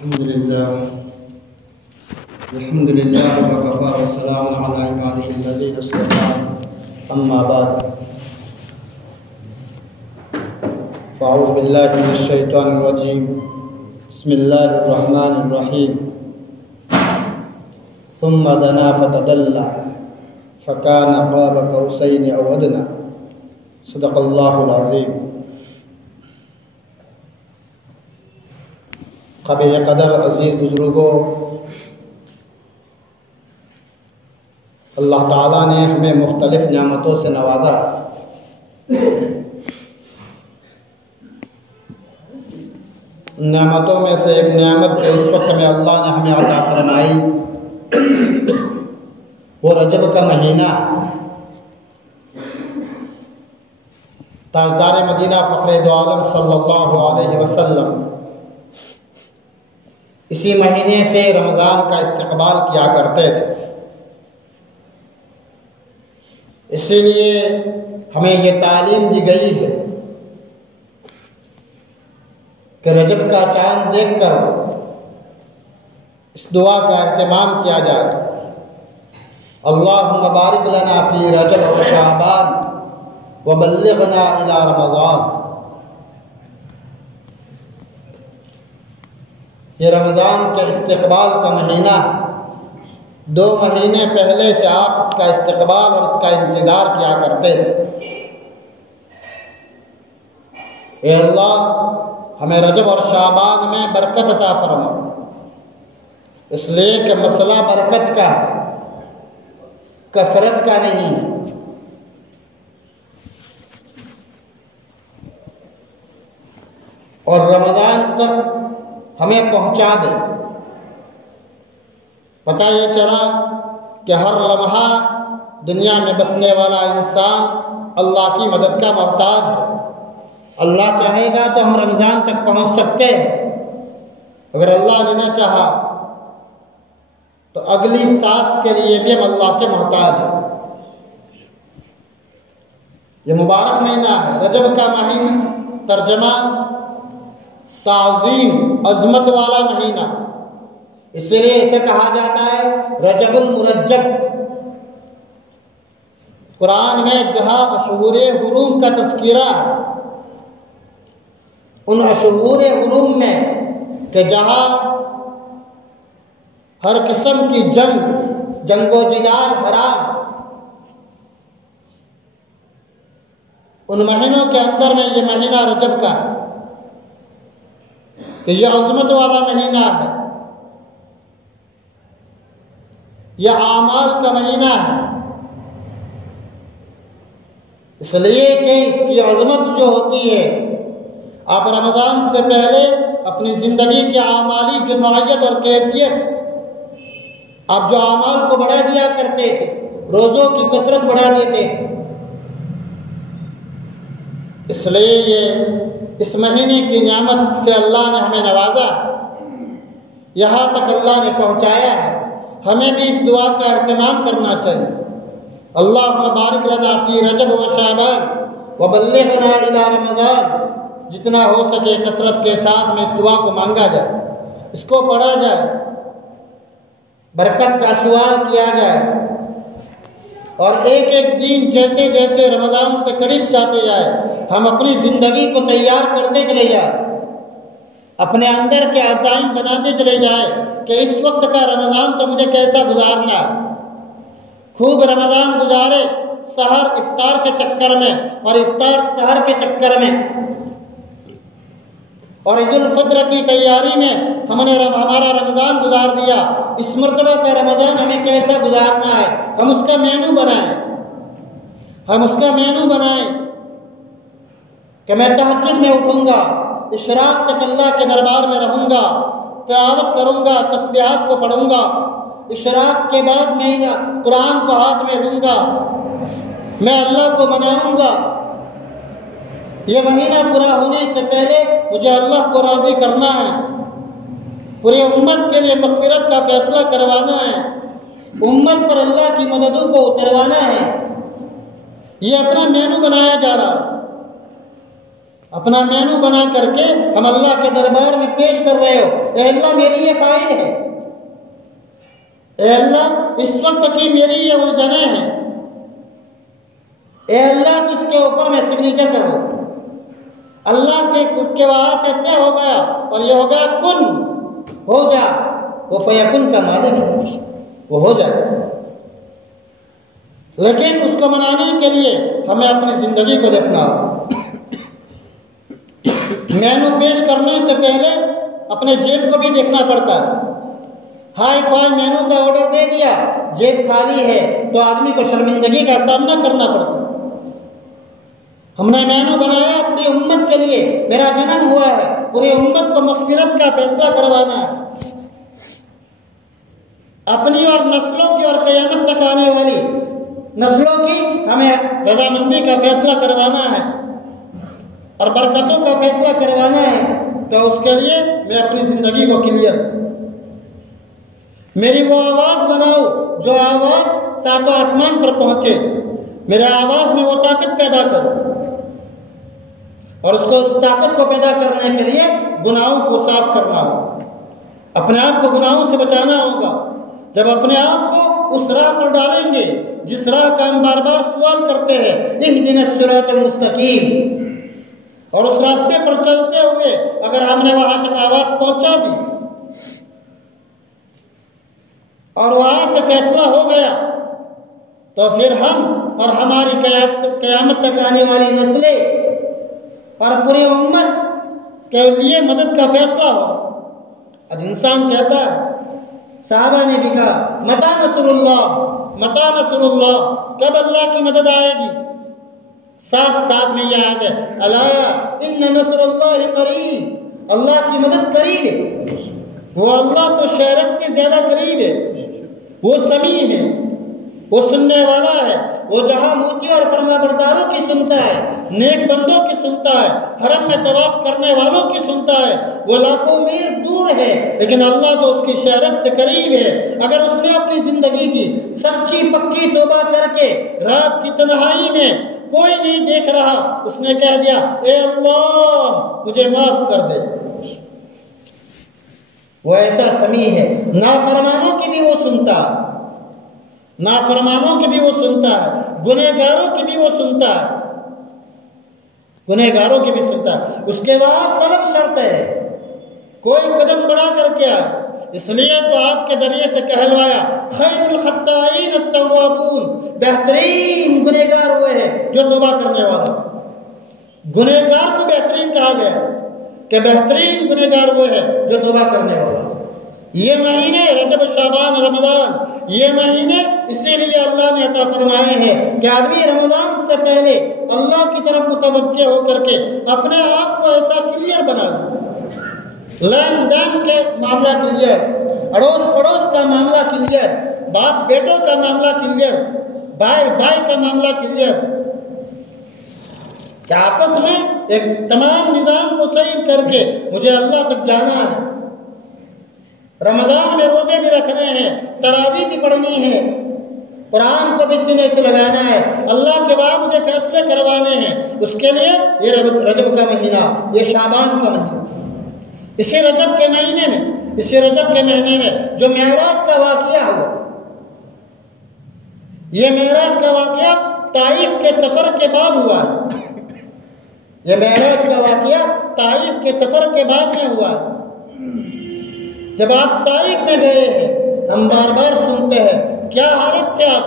الحمد لله وكفى والسلام على عباده الذين اصطفى أما بعد فأعوذ بالله من الشيطان الرجيم بسم الله الرحمن الرحيم ثم دنا فتدلى فكان قاب قوسين أو أدنى صدق الله العظيم. قابل قدر عزیز بزرگوں، اللہ تعالیٰ نے ہمیں مختلف نعمتوں سے نوازا. نعمتوں میں سے ایک نعمت جو اس وقت میں اللہ نے ہمیں عطا فرمائی وہ رجب کا مہینہ. تاجدار مدینہ فخر دو عالم صلی اللہ علیہ وسلم اسی مہینے سے رمضان کا استقبال کیا کرتے تھے. اسی لیے ہمیں یہ تعلیم دی گئی ہے کہ رجب کا چاند دیکھ کر اس دعا کا اہتمام کیا جائے: اللہم بارک لنا فی رجب و شعبان وبلغنا الی رمضان. یہ رمضان کے استقبال کا مہینہ 2 مہینے پہلے سے آپ اس کا استقبال اور اس کا انتظار کیا کرتے تھے. اے اللہ ہمیں رجب اور شعبان میں برکت عطا فرما، اس لیے کہ مسئلہ برکت کا ہے، کثرت کا نہیں. اور رمضان تک ہمیں پہنچا دے. پتہ یہ چلا کہ ہر لمحہ دنیا میں بسنے والا انسان اللہ کی مدد کا محتاج ہے. اللہ چاہے گا تو ہم رمضان تک پہنچ سکتے ہیں، اگر اللہ نے نہ چاہا تو اگلی سانس کے لیے بھی ہم اللہ کے محتاج ہیں. یہ مبارک مہینہ ہے رجب کا مہینہ، ترجمہ تعظیم، عظمت والا مہینہ. اس لیے اسے کہا جاتا ہے رجب المرجب. قرآن میں جہاں اشہور حرم کا تذکرہ ہے، ان اشہور حرم میں کہ جہاں ہر قسم کی جنگ و جدال حرام، ان مہینوں کے اندر میں یہ مہینہ رجب کا ہے کہ یہ عظمت والا مہینہ ہے، یہ اعمال کا مہینہ ہے. اس لیے کہ اس کی عظمت جو ہوتی ہے، آپ رمضان سے پہلے اپنی زندگی کی اعمالی جو نوعیت اور کیفیت، آپ جو اعمال کو بڑھا دیا کرتے تھے، روزوں کی کثرت بڑھا دیتے تھے. اس لیے یہ اس مہینے کی نعمت سے اللہ نے ہمیں نوازا، یہاں تک اللہ نے پہنچایا ہے. ہمیں بھی اس دعا کا اہتمام کرنا چاہیے: اللہم بارک لنا فی رجب و شعبان وبلغنا الی رمضان. جتنا ہو سکے کثرت کے ساتھ میں اس دعا کو مانگا جائے، اس کو پڑھا جائے، برکت کا سوال کیا جائے، اور ایک ایک دن جیسے جیسے رمضان سے قریب جاتے جائے ہم اپنی زندگی کو تیار کرتے چلے جائیں، اپنے اندر کے عزائم بناتے چلے جائیں کہ اس وقت کا رمضان تو مجھے کیسا گزارنا ہے. خوب رمضان گزارے، سحر افطار کے چکر میں اور افطار سحر کے چکر میں، اور عید الفطر کی تیاری میں ہم نے ہمارا رمضان گزار دیا. اس مرتبہ کا رمضان ہمیں کیسا گزارنا ہے، ہم اس کا مینو بنائیں کہ میں تہجد میں اٹھوں گا، اشراق تک اللہ کے دربار میں رہوں گا، تلاوت کروں گا، تسبیحات کو پڑھوں گا. اشراق کے بعد میں قرآن کو ہاتھ میں لوں گا، میں اللہ کو مناؤں گا. یہ مہینہ پورا ہونے سے پہلے مجھے اللہ کو راضی کرنا ہے، پوری امت کے لیے مغفرت کا فیصلہ کروانا ہے، امت پر اللہ کی مددوں کو اتروانا ہے. یہ اپنا مینو بنایا جا رہا ہے. اپنا مینو بنا کر کے ہم اللہ کے دربار میں پیش کر رہے ہو، اے اللہ میری یہ فائل ہے، اے اللہ اس وقت کی میری یہ الجھنیں ہیں، اے اللہ اس کے اوپر میں سگنیچر کر دوں۔ اللہ سے کے وہاں سے طے ہو گیا اور یہ ہو گیا کن، ہو جا، وہ فیکن کا مالک ہے، وہ ہو جائے۔ لیکن اس کو منانے کے لیے ہمیں اپنی زندگی کو دیکھنا ہو۔ مینو پیش کرنے سے پہلے اپنے جیب کو بھی دیکھنا پڑتا ہے۔ ہائی فائی مینو کا آرڈر دے دیا، جیب خالی ہے تو آدمی کو شرمندگی کا سامنا کرنا پڑتا ہے۔ ہم نے مینو بنایا اپنی امت کے لیے، میرا جنم ہوا ہے، پوری امت کو مغفرت کا فیصلہ کروانا ہے، اپنی اور نسلوں کی اور قیامت تک آنے والی نسلوں کی ہمیں رضامندی کا فیصلہ کروانا ہے اور برکتوں کا فیصلہ کروانا ہے۔ تو اس کے لیے میں اپنی زندگی کو کلیئر، میری وہ آواز بناؤ جو آواز ساتوں آسمان پر پہنچے، میرے آواز میں وہ طاقت پیدا کرو، اور اس طاقت کو پیدا کرنے کے لیے گناہوں کو صاف کرنا ہوگا، اپنے آپ کو گناہوں سے بچانا ہوگا۔ جب اپنے آپ کو اس راہ پر ڈالیں گے جس راہ کا ہم بار بار سوال کرتے ہیں، اہدنا الصراط المستقیم، اور اس راستے پر چلتے ہوئے اگر ہم نے وہاں تک آواز پہنچا دی اور وہاں سے فیصلہ ہو گیا، تو پھر ہم اور ہماری قیامت تک آنے والی نسلیں اور پوری امت کے لیے مدد کا فیصلہ ہوگا۔ اب انسان کہتا ہے، صحابہ نے بھی کہا متی نصر اللہ، متی نصر اللہ، کب اللہ کی مدد آئے گی؟ ساتھ ساتھ میں یہ آیت ہے، الا ان نصر اللہ قریب، اللہ کی مدد قریب ہے۔ وہ اللہ تو شہرت سے زیادہ قریب ہے، وہ سمیع ہے، وہ سننے والا ہے، وہ جہاں موتی اور فرما برداروں کی سنتا ہے، نیک بندوں کی سنتا ہے، حرم میں طواف کرنے والوں کی سنتا ہے۔ وہ لاکھوں میل دور ہے لیکن اللہ تو اس کی شہرت سے قریب ہے۔ اگر اس نے اپنی زندگی کی سچی پکی توبہ کر کے رات کی تنہائی میں کوئی نہیں دیکھ رہا، اس نے کہہ دیا اے اللہ مجھے معاف کر دے، وہ ایسا سمیع ہے، نافرمانوں کی بھی وہ سنتا ہے، نافرمانوں کی بھی وہ سنتا ہے، گنہگاروں کی بھی وہ سنتا ہے، گنہگاروں کی بھی سنتا ہے۔ اس کے بعد طلب شرط ہے، کوئی قدم بڑھا کر کے آئے، اس لیے تو آپ کے ذریعے سے کہلوایا خیر الخطائین التوابون، بہترین گنہگار وہ ہے جو توبہ کرنے والا۔ گنہگار کو بہترین کہا گیا کہ بہترین گنہگار وہ ہے جو توبہ کرنے والا۔ یہ مہینے رجب، شعبان، رمضان، یہ مہینے اسی لیے اللہ نے عطا فرمائے ہیں کہ آدمی رمضان سے پہلے اللہ کی طرف متوجہ ہو کر کے اپنے آپ کو ایسا کلیئر بنا دے، لین دین کے معاملہ کلیئر، اڑوس پڑوس کا معاملہ کلیئر، باپ بیٹوں کا معاملہ کلیئر، بھائی بھائی کا معاملہ کلیئر، کہ آپس میں ایک تمام نظام کو صحیح کر کے مجھے اللہ تک جانا ہے۔ رمضان میں روزے بھی رکھنے ہیں، تراویح بھی پڑھنی ہے، قرآن کو بھی سینے سے لگانا ہے، اللہ کے بعد مجھے فیصلے کروانے ہیں۔ اس کے لیے یہ رجب کا مہینہ، یہ شعبان کا مہینہ، اسی رجب کے مہینے میں، اسی رجب کے مہینے میں جو معراج کا واقعہ ہوا، یہ معراج کا واقعہ طائف کے سفر کے بعد ہوا ہے، یہ معراج کا واقعہ طائف کے سفر کے بعد میں ہوا ہے۔ جب آپ طائف میں گئے ہیں، ہم بار بار سنتے ہیں، کیا حالت تھی آپ،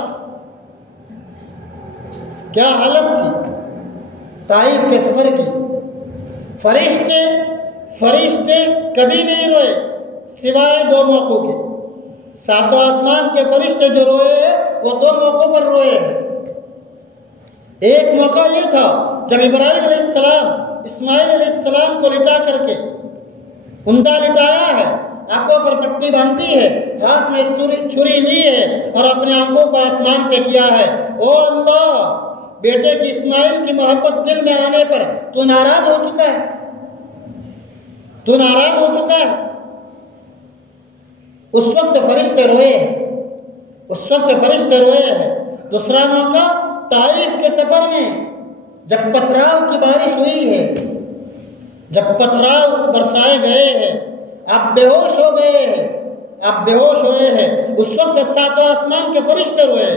کیا حالت تھی طائف کے سفر کی؟ فرشتے کبھی نہیں روئے سوائے دو موقعوں کے، ساتوں آسمان کے فرشتے جو روئے ہیں وہ دو موقعوں پر روئے ہیں۔ ایک موقع یہ تھا جب ابراہیم علیہ السلام اسماعیل علیہ السلام کو لٹا کر کے، اندھا لٹایا ہے، آنکھوں پر پٹی باندھی ہے، ہاتھ میں چھری لی ہے اور اپنے آنکھوں کو آسمان پہ کیا ہے، او اللہ بیٹے کی اسماعیل کی محبت دل میں آنے پر تو ناراض ہو چکا ہے، تو ناراض ہو چکا ہے۔ اس وقت فرشتے روئے ہیں، اس وقت فرشتے روئے ہیں۔ دوسرا موقع طائف کے سفر میں جب پتھراؤ کی بارش ہوئی ہے، جب پتھراؤ برسائے گئے ہیں، آپ بے ہوش ہو گئے ہیں، آپ بے ہوش ہوئے ہیں، اس وقت ساتوں آسمان کے فرشتے روئے۔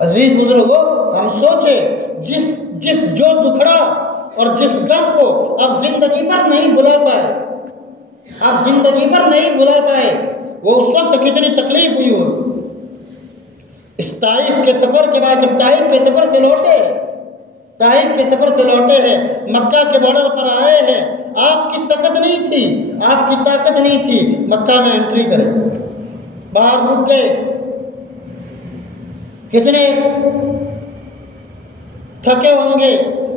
عزیز بزرگوں، ہم سوچیں جو دکھڑا اور جس غم کو آپ زندگی پر نہیں بھلا پائے، آپ زندگی پر نہیں بھلا پائے، وہ اس وقت کتنی تکلیف ہوئی ہو۔ اس طائف کے سفر کے بعد جب طائف کے سفر سے لوٹے، طائف کے سفر سے لوٹے ہیں، مکہ کے بارڈر پر آئے ہیں، آپ کی طاقت نہیں تھی، آپ کی طاقت نہیں تھی مکہ میں انٹری کرے، باہر رک گئے۔ کتنے تھکے ہوں گے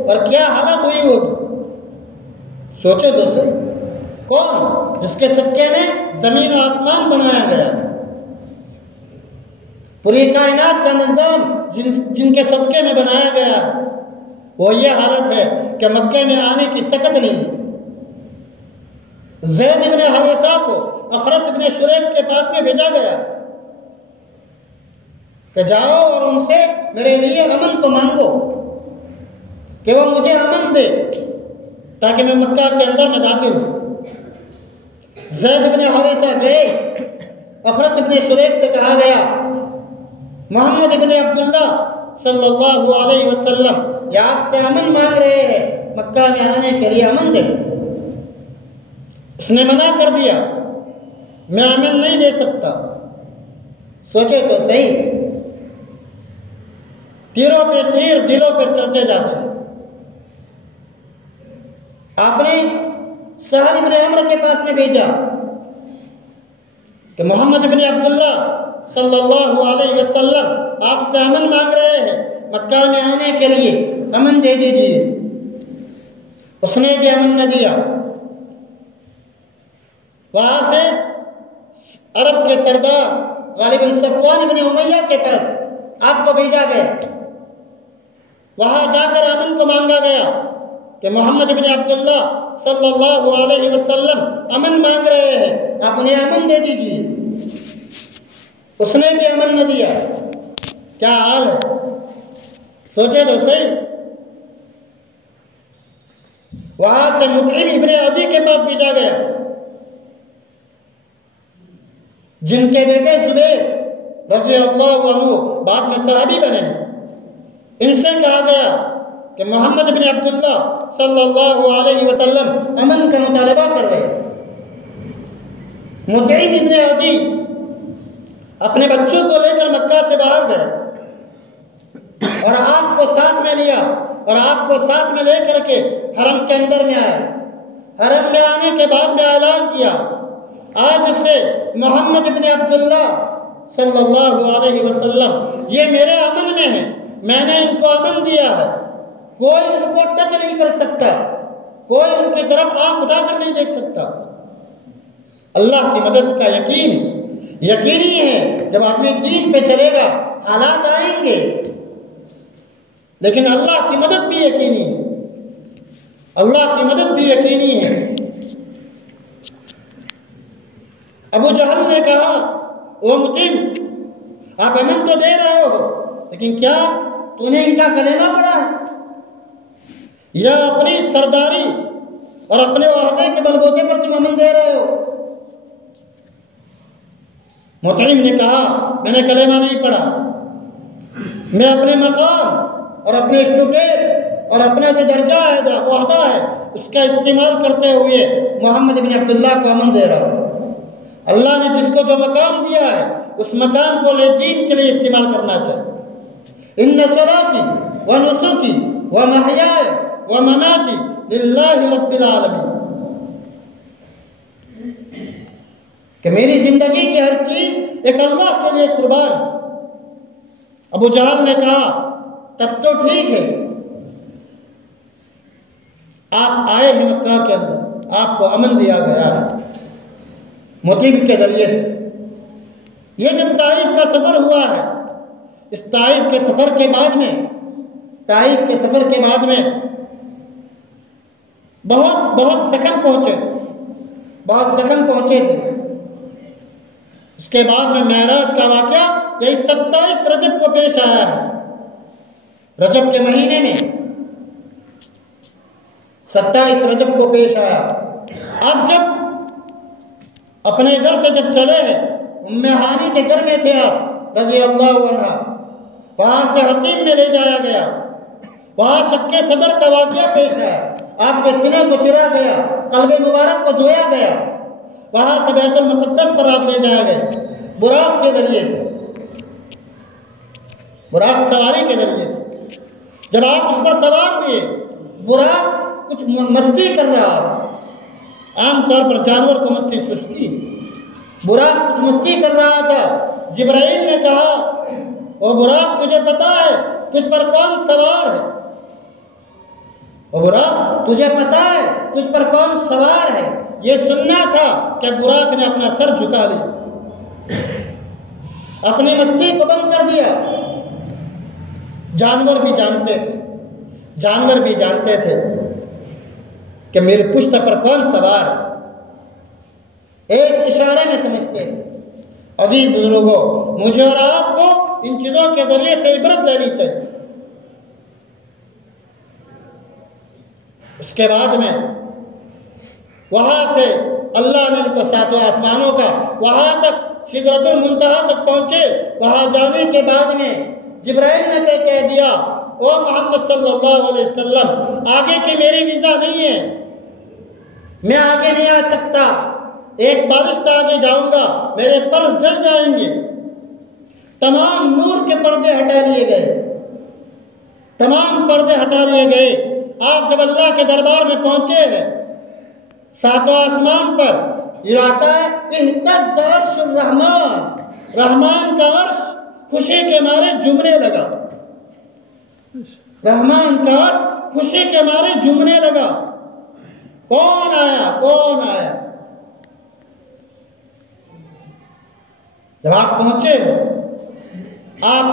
اور کیا حالت ہوئی ہوگی، سوچے تو صحیح۔ کون؟ جس کے صدقے میں زمین و آسمان بنایا گیا، پوری کائنات کا نظام جن کے صدقے میں بنایا گیا، وہ یہ حالت ہے کہ مکے میں آنے کی سکت نہیں۔ زید بن حارثہ کو اخرس بن شریک کے پاس میں بھیجا گیا کہ جاؤ اور ان سے میرے لیے امن کو مانگو کہ وہ مجھے امن دے تاکہ میں مکہ کے اندر میں داخل ہوں۔ زید بن حارثہ گئے، اخرس بن شریک سے کہا گیا محمد بن عبداللہ صلی اللہ علیہ وسلم یہ آپ سے امن مانگ رہے ہیں، مکہ میں آنے کے لیے امن دے۔ اس نے منع کر دیا، میں امن نہیں دے سکتا۔ سوچے تو صحیح، تیروں پہ تیر دلوں پر چلتے جاتے ہیں۔ آپ نے سہل بن عمرو کے پاس میں بھیجا کہ محمد بن عبداللہ صلی اللہ علیہ وسلم آپ سے امن مانگ رہے ہیں، مکہ میں آنے کے لیے امن دے دیجیے۔ اس نے بھی امن نہ دیا۔ وہاں سے عرب کے سردار غالباً صفوان بن امیہ کے پاس آپ کو بھیجا گیا۔ وہاں جا کر امن کو مانگا گیا کہ محمد بن عبداللہ صلی اللہ علیہ وسلم امن مانگ رہے ہیں، آپ انہیں امن دے دیجیے۔ اس نے بھی امن نہ دیا۔ کیا حال ہے، سوچے تو صحیح۔ وہاں سے مطعم ابن عدی کے پاس بھیجا گیا، جن کے بیٹے زبیر رضی اللہ عنہ بعد میں صحابی بنے۔ ان سے کہا گیا کہ محمد بن عبداللہ صلی اللہ علیہ وسلم امن کا مطالبہ کر رہے ہیں۔ مطعم ابن عدی اپنے بچوں کو لے کر مکہ سے باہر گئے اور آپ کو ساتھ میں لیا اور آپ کو ساتھ میں لے کر کے حرم کے اندر میں آئے۔ حرم میں آنے کے بعد میں اعلان کیا آج سے محمد بن عبداللہ صلی اللہ علیہ وسلم یہ میرے امن میں ہیں، میں نے ان کو امن دیا ہے، کوئی ان کو ٹچ نہیں کر سکتا، کوئی ان کی طرف آنکھ اٹھا کر نہیں دیکھ سکتا۔ اللہ کی مدد کا یقینی ہے، جب آدمی دین پہ چلے گا حالات آئیں گے، لیکن اللہ کی مدد بھی یقینی ہے، اللہ کی مدد بھی یقینی ہے۔ ابو جہل نے کہا او مطعم آپ امن تو دے رہے ہو، لیکن کیا تو نے ان کا کلمہ پڑھا ہے یا اپنی سرداری اور اپنے عہدے کے بلبوتے پر تم امن دے رہے ہو؟ مطعم نے کہا میں نے کلمہ نہیں پڑھا، میں اپنے مقام اور اپنے اسٹوڈنٹ اور اپنا جو درجہ ہے جو عہدہ ہے اس کا استعمال کرتے ہوئے محمد بن عبداللہ کو امن دے رہا ہوں۔ اللہ نے جس کو جو مقام دیا ہے اس مقام کو دین کے لیے استعمال کرنا چاہیے۔ ان صلاتی و نسکی و محیای و مماتی للہ رب العالمین، کہ میری زندگی کی ہر چیز ایک اللہ کے لیے قربان۔ ابو جہل نے کہا تب تو ٹھیک ہے، آپ آئے ہیں مکہ کے اندر، آپ کو امن دیا گیا ہے مطعم کے ذریعے سے۔ یہ جب طائف کا سفر ہوا ہے، اس طائف کے سفر کے بعد میں بہت زخم پہنچے تھے۔ اس کے بعد میں معراج کا واقعہ یہی 27 رجب کو پیش آیا ہے۔ رجب کے مہینے میں 27 رجب کو پیش آیا۔ اب جب اپنے گھر سے جب چلے ہیں، ام ہانی کے گھر میں تھے آپ رضی اللہ عنہ، وہاں سے حتیم میں لے جایا گیا، وہاں شق صدر کا واقعہ پیش آیا، آپ کے سینے کو چرا گیا، قلب مبارک کو دھویا گیا، وہاں سے بیت المقدس پر آپ لے جایا گئے براق کے ذریعے سے، براق سواری کے ذریعے سے۔ جب آپ اس پر سوار ہوئے، براق کچھ مستی کر رہا تھا، عام طور پر جانور کو مستی سستی، براق کچھ مستی کر رہا تھا۔ جبرائیل نے کہا، او براق تجھے پتا ہے تجھ پر کون سوار ہے؟ او براق تجھے پتا ہے تجھ پر کون سوار ہے؟ یہ سننا تھا کہ براق نے اپنا سر جھکا لیا، اپنی مستی کو بند کر دیا۔ جانور بھی جانتے تھے، جانور بھی جانتے تھے کہ میری پشت پر کون سوار ہے، ایک اشارے میں سمجھتے تھے۔ عزیز بزرگوں، مجھے اور آپ کو ان چیزوں کے ذریعے سے عبرت لینی چاہیے۔ اس کے بعد میں وہاں سے اللہ نے ان کو 7 آسمانوں کا وہاں تک سدرۃ المنتہا تک پہنچے۔ وہاں جانے کے بعد میں جبرائیل نے کہہ دیا، او محمد صلی اللہ علیہ وسلم، آگے کی میری ویزا نہیں ہے، میں آگے نہیں آ سکتا، ایک بارش کا آگے جاؤں گا میرے پر جل جائیں گے۔ تمام نور کے پردے ہٹا لیے گئے، تمام پردے ہٹا لیے گئے۔ آپ جب اللہ کے دربار میں پہنچے ہیں 7 آسمان پر، یہ آتا ہے اہتز عرش الرحمان، رحمان کا عرش خوشی کے مارے جھومنے لگا، رحمان کا عرش خوشی کے مارے جھومنے لگا۔ کون آیا؟ کون آیا؟ جب آپ پہنچے، آپ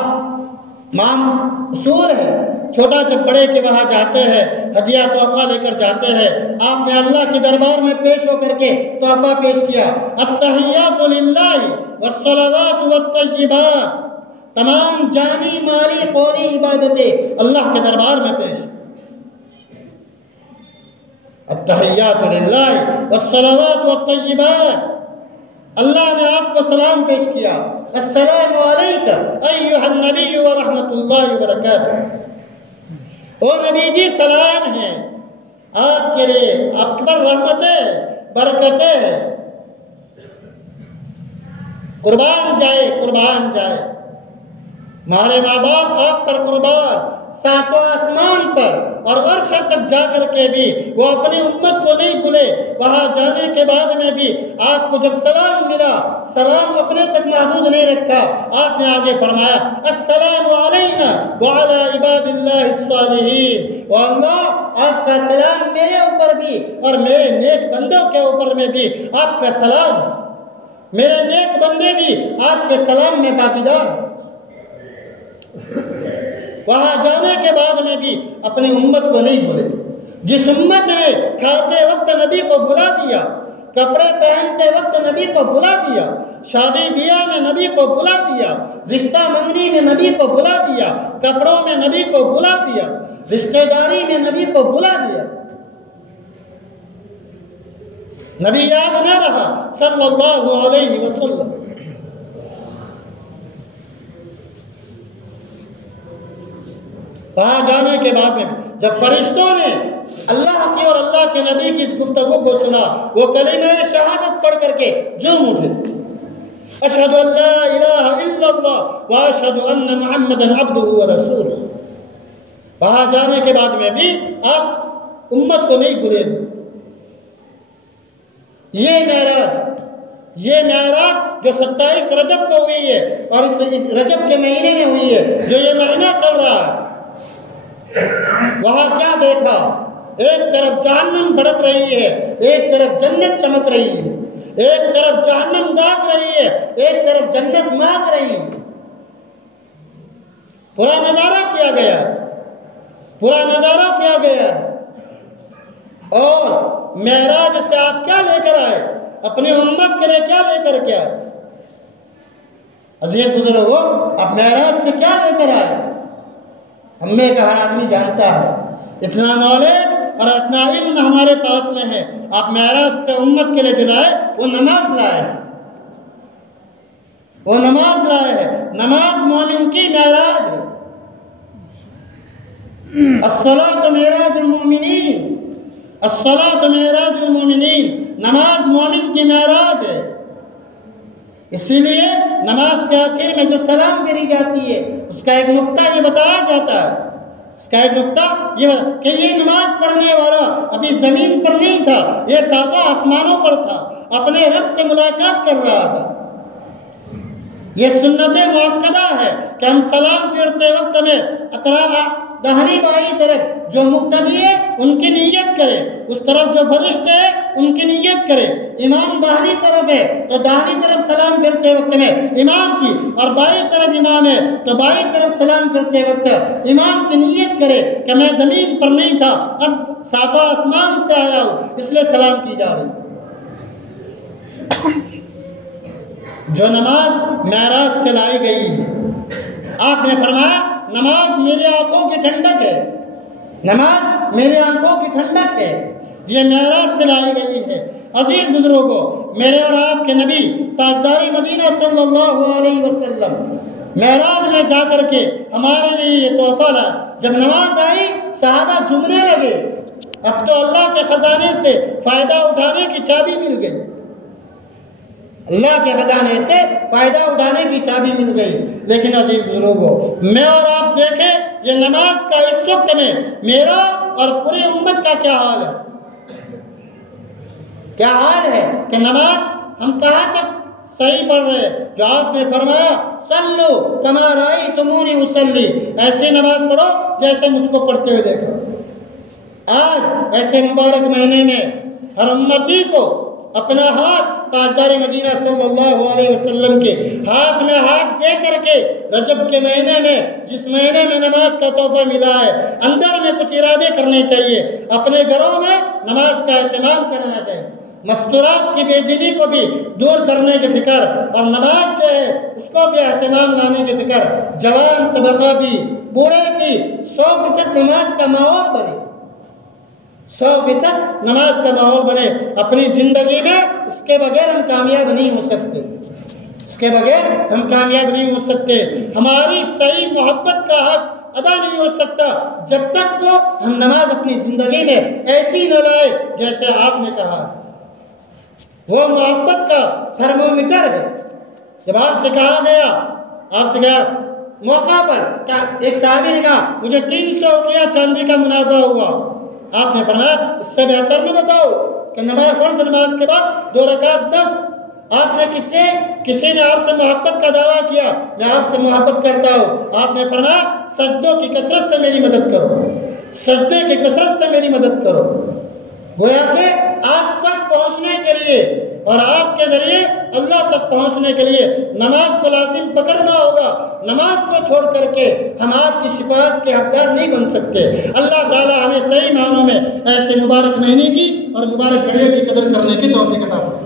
اصول ہے، چھوٹا جب بڑے کے وہاں جاتے ہیں ہدیہ تحفہ لے کر جاتے ہیں، آپ نے اللہ کے دربار میں پیش ہو کر کے تحفہ پیش کیا۔ التحیات للہ والصلوات والطیبات، تمام جانی مالی قولی عبادتیں اللہ کے دربار میں پیش۔ التحیات للہ والصلوات والطیبات، اللہ نے آپ کو سلام پیش کیا، السلام علیکہ ایھا النبی ورحمۃ اللہ وبرکاتہ۔ او نبی جی سلام ہے آپ کے لیے، آپ پر رحمتیں برکتیں ہیں، قربان جائے قربان جائے، ہمارے ماں باپ آپ پر قربان۔ 7 آسمان پر اور عرش تک جا کر کے بھی وہ اپنی امت کو نہیں بھولے۔ وہاں جانے کے بعد میں بھی آپ کو جب سلام ملا، سلام اپنے تک محدود نہیں رکھا، آپ نے آگے فرمایا السلام علینا وعلی عباد اللہ الصالحین، و اللہ آپ کا سلام میرے اوپر بھی اور میرے نیک بندوں کے اوپر میں بھی آپ کا سلام، میرے نیک بندے بھی آپ کے سلام میں پاکیزہ۔ وہاں جانے کے بعد میں بھی اپنی امت کو نہیں بھولے۔ جس امت نے کھاتے وقت نبی کو بھلا دیا، کپڑے پہنتے وقت نبی کو بھلا دیا، شادی بیاہ میں نبی کو بھلا دیا، رشتہ منگنی میں نبی کو بھلا دیا، کپڑوں میں نبی کو بھلا دیا، رشتہ داری میں نبی کو بھلا دیا، نبی یاد نہ رہا صلی اللہ علیہ وسلم۔ وہاں جانے کے بعد میں جب فرشتوں نے اللہ کی اور اللہ کے نبی کی اس گفتگو کو سنا، وہ کلمہ شہادت پڑھ کر کے جھوم اٹھے، اشہد ان لا الہ الا اللہ واشہد ان محمدا عبدہ ورسولہ۔ وہاں جانے کے بعد میں بھی آپ امت کو نہیں بھولے تھے۔ یہ معراج جو 27 رجب کو ہوئی ہے اور اس رجب کے مہینے میں ہوئی ہے، جو یہ مہینہ چل رہا ہے، وہاں کیا دیکھا؟ ایک طرف جہنم بھڑک رہی ہے، ایک طرف جنت چمک رہی ہے، ایک طرف جہنم داغ رہی ہے، ایک طرف جنت مات رہی ہے۔ پورا نظارہ کیا گیا، پورا نظارہ کیا گیا۔ اور معراج سے آپ کیا لے کر آئے؟ اپنی امت کے لیے کیا لے کر کے آئے؟ عزیز بزرگو، اب معراج سے کیا لے کر آئے؟ ہم میں کا ہر آدمی جانتا ہے، اتنا نالج اور اتنا علم ہمارے پاس میں ہے، آپ معراج سے امت کے لیے جو لائے وہ نماز لائے ہیں، وہ نماز لائے ہیں۔ نماز مومن کی معراج ہے۔ الصلاۃ معراج المومنین، الصلاۃ معراج المومنین، نماز مومن کی معراج ہے۔ اسی لیے نماز کے آخر میں جو سلام پھیری جاتی ہے اس کا ایک نقطہ یہ بتایا جاتا ہے، اس کا ایک نقطہ یہ کہ یہ نماز پڑھنے والا ابھی زمین پر نہیں تھا، یہ ساتوں آسمانوں پر تھا، اپنے رب سے ملاقات کر رہا تھا۔ یہ سنت مؤکدہ ہے کہ ہم سلام پھیرتے وقت میں داہنی بائیں طرف جو مقتدی ہے ان کی نیت کرے، اس طرف جو فرشتے ہیں ان کی نیت کرے۔ امام داہنی طرف ہے تو داہنی طرف سلام پھیرتے وقت میں امام کی، اور بائیں طرف امام ہے تو بائیں طرف سلام پھیرتے وقت امام کی نیت کرے کہ میں زمین پر نہیں تھا، اب ساتواں آسمان سے آیا ہوں، اس لیے سلام کی جا رہی۔ جو نماز معراج سے لائی گئی ہے، آپ نے فرمایا نماز میری آنکھوں کی ٹھنڈک ہے، نماز میری آنکھوں کی ٹھنڈک ہے، یہ معراج سے لائی گئی ہے۔ عزیز بزرگوں، میرے اور آپ کے نبی تاجدار مدینہ صلی اللہ علیہ وسلم معراج میں جا کر کے ہمارے لیے یہ تحفہ لایا۔ جب نماز آئی صحابہ جھومنے لگے، اب تو اللہ کے خزانے سے فائدہ اٹھانے کی چابی مل گئی، اللہ کے خزانے سے فائدہ اٹھانے کی چابی مل گئی۔ لیکن عزیز بزرگوں، میں اور آپ دیکھیں یہ نماز کا اس وقت میں میرا اور پوری امت کا کیا حال ہے، کیا حال ہے کہ نماز ہم کہاں تک صحیح پڑھ رہے ہیں؟ جو آپ نے فرمایا صلو کما رأیتمونی اصلی، ایسی نماز پڑھو جیسے مجھ کو پڑھتے ہوئے دیکھا۔ آج ایسے مبارک مہینے میں ہر امتی کو اپنا ہاتھ تاجدار مدینہ صلی اللہ علیہ وسلم کے ہاتھ میں ہاتھ دے کر کے رجب کے مہینے میں، جس مہینے میں نماز کا تحفہ ملا ہے، اندر میں کچھ ارادے کرنے چاہیے، اپنے گھروں میں نماز کا اہتمام کرنا چاہیے، مستورات کی بے دینی کو بھی دور کرنے کی فکر، اور نماز جو ہے اس کو بھی اہتمام لانے کی فکر، جوان طبقہ بھی، بوڑھے بھی 100% نماز کا ماحول بنے، 100% نماز کا ماحول بنے اپنی زندگی میں۔ اس کے بغیر ہم کامیاب نہیں ہو سکتے، اس کے بغیر ہم کامیاب نہیں ہو سکتے۔ ہماری صحیح محبت کا حق ادا نہیں ہو سکتا جب تک تو ہم نماز اپنی زندگی میں ایسی نہ لائے جیسے آپ نے کہا۔ وہ محبت کا تھرمومیٹر ہے۔ جب آپ سے کہا گیا، آپ سے کہا موقع پر ایک صحابی نے کہا مجھے 300 کیا چاندی کا منافع ہوا، آپ نے فرمایا اس سے بہتر نہ بتاؤ کہ نماز فرض نماز کے بعد 2 رکعت نفل۔ آپ نے کسی نے آپ سے محبت کا دعویٰ کیا، میں آپ سے محبت کرتا ہوں، آپ نے فرمایا سجدوں کی کثرت سے میری مدد کرو، سجدے کی کثرت سے میری مدد کرو۔ گویا کہ آپ تک پہنچنے کے لیے اور آپ کے ذریعے اللہ تک پہنچنے کے لیے نماز کو لازم پکڑنا ہوگا۔ نماز کو چھوڑ کر کے ہم آپ کی شفاعت کے حقدار نہیں بن سکتے۔ اللہ تعالی ہمیں صحیح معنوں میں ایسے مبارک مہینے کی اور مبارک گھڑیوں کی قدر کرنے کی توفیق عطا فرمائے۔